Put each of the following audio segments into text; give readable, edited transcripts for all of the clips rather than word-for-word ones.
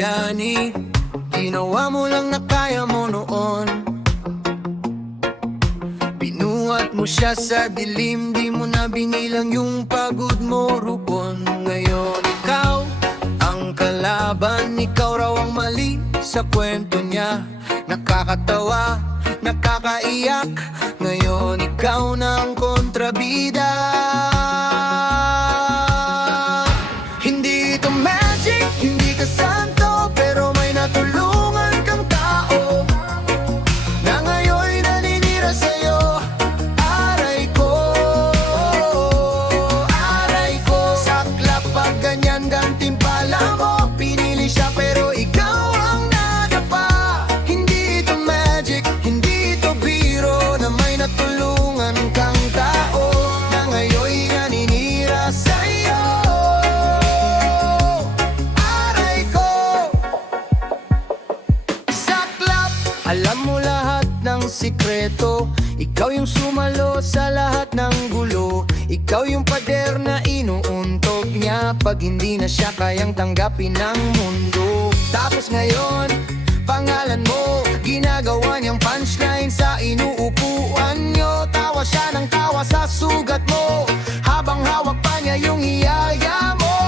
bayani, ginawa mo lang na kaya mo noon. Binuhat mo siya sa dilim, di mo na binilang yung pagod mo roon. Ngayon ikaw ang kalaban, ikaw raw ang mali sa kwento niya. Nakakatawa, nakakaiyak, ngayon ikaw na ang kontrabida. Hindi ito magic, hindi ka santo, pero may natulungan kang tao na ngayon'y naninira sa'yo. Aray ko, saklap pag ganyan gantimpala mo. Pinili siya pero ikaw ang nadapa. Hindi ito magic, hindi ito biro, na may natulungan kang tao na ngayon'y naninira sa'yo. Alam mo lahat ng sikreto, ikaw yung sumalo sa lahat ng gulo. Ikaw yung pader na inuuntog niya pag hindi na siya kayang tanggapin ng mundo. Tapos ngayon, pangalan mo, ginagawa niyang punchline sa inuupuan niyo. Tawa siya ng tawa sa sugat mo, habang hawak pa niya yung hiyaya mo.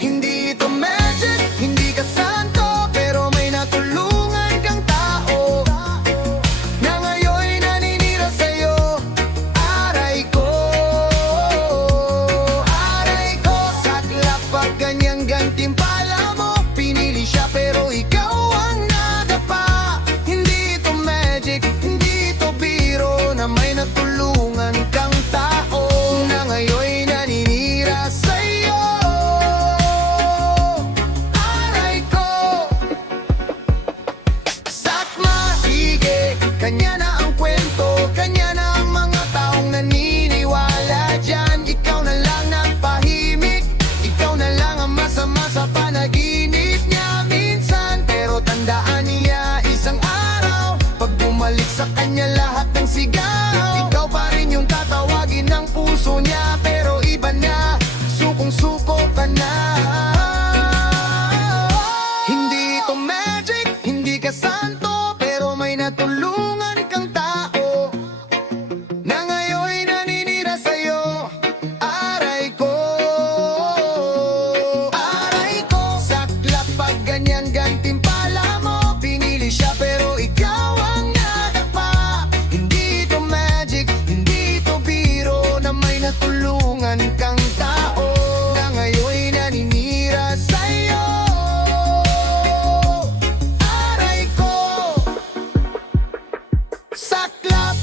Hindi ito magic, hindi ka santo, pero may natulungan kang tao na ngayon'y naninira sa'yo. Aray ko, saklap pag ganyang gantimpala mo. Pinili siya pero ikaw ang nadapa. Hindi ito magic, hindi ito biro, na may natulungan kang tao na ngayon'y naninira sa'yo. Aray ko, sakma, sige, kanya na ang kwento, kanya na ang mga taong naniniwala dyan. Ikaw na lang nagpahimik, ikaw na lang ang masama sa panaginip niya minsan. Pero tandaan niya, isang araw, pag bumalik sa kanya lahat ng sigaw, ikaw pa rin yung tatawagin ng puso niya. Pero iba na, sukong-suko ka na. Hindi ito magic, hindi ka santo, pero may natulungan kang tao na ngayon'y naninira sa'yo. Aray ko, saklap pag ganyang gantimpala mo. Pinili siya pero ikaw ang nadapa. Hindi ito magic, hindi ito biro, na may natulungan kang tao na ngayon'y naninira sa'yo. Aray ko, saklap.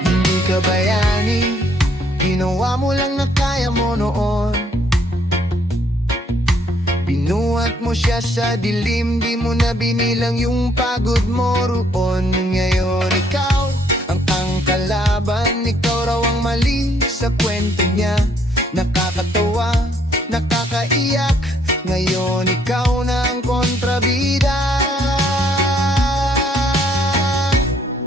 Hindi ka bayani, ginawa mo lang na kaya mo noon. Binuhat mo siya sa dilim, di mo na binilang yung pagod mo roon. Ngayon ikaw ang kalaban, ikaw raw ang mali sa kwento niya. Nakakatawa, nakakaiyak, ngayon ikaw na ang kontrabida.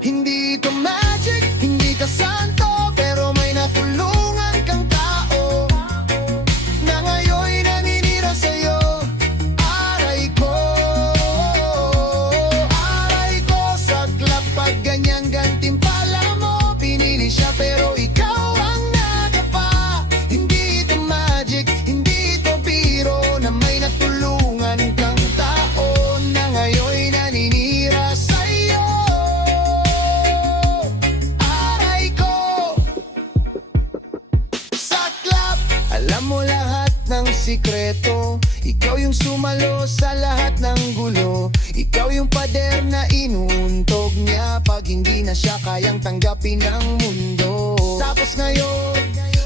Hindi ito magic, hindi ka santo, pero may natulungan kang tao na ngayon'y naninira sa'yo. Aray ko, saklap pag ganyang gantimpala mo. Pinili siya pero ikaw ang nadapa. Hindi ito magic, hindi ito biro, na may natulungan kang tao na ngayon'y naninira sa'yo. Aray ko, saklap. Alam mo lahat ng sikreto, ikaw yung sumalo sa lahat ng gulo. Ikaw yung pader na inuuntog niya pag hindi na siya kayang tanggapin ng mundo. Tapos ngayon,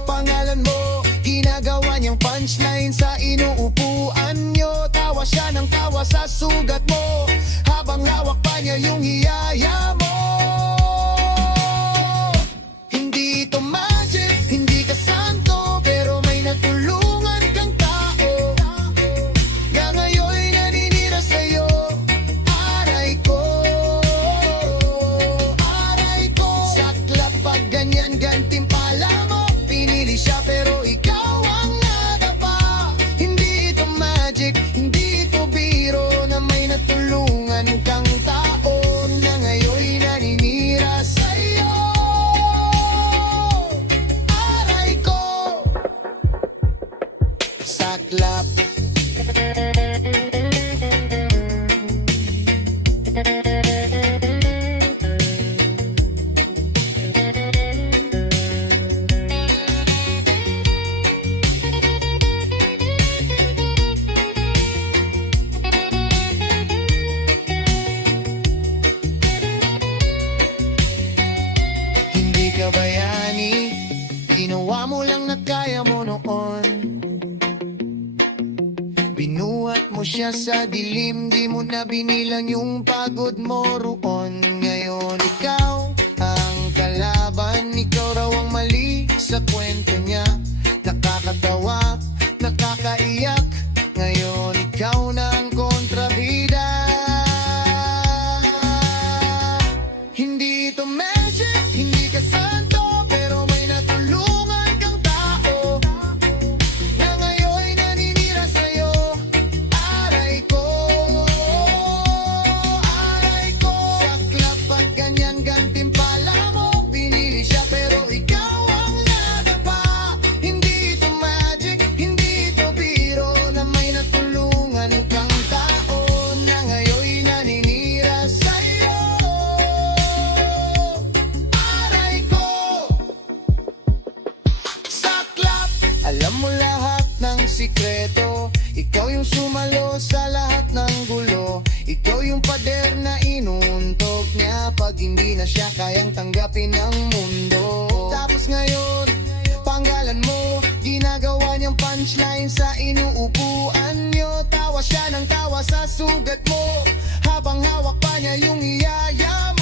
pangalan mo, ginagawa niyang punchline sa inuupuan niyo. Tawa siya ng tawa sa sugat mo, habang hawak pa niya yung hiyaya mo. kabayani. Ginawa mo lang na kaya mo noon. Binuhat mo siya sa dilim, di mo na binilang yung pagod mo roon. Ngayon ikaw ang kalaban, ikaw raw ang mali sa kwento niya. Nakakatawa, nakakaiyak, ngayon ikaw na ang kontrabida. Hindi ito magic, hindi ka santo, pero may natulungan kang tao na ngayon'y naninira sa'yo. Aray ko, aray ko. Sa club at ganyan gantimpala mo, pinili siya pero ikaw ang nadapa. Hindi ito magic, hindi ito biro, na may natulungan kang tao na ngayon'y naninira sa'yo. Aray ko. Sa club, alam mo lahat ng sikreto. Ikaw yung sumalo sa lahat ng gulo. Ikaw yung pader na inuntok niya pag hindi na siya kayang tanggapin ng mundo. Tapos ngayon, panggalan mo, ginagawa niyang punchline sa inuupuan niyo. Tawa siya ng tawa sa sugat mo, habang hawak pa niya yung iyaya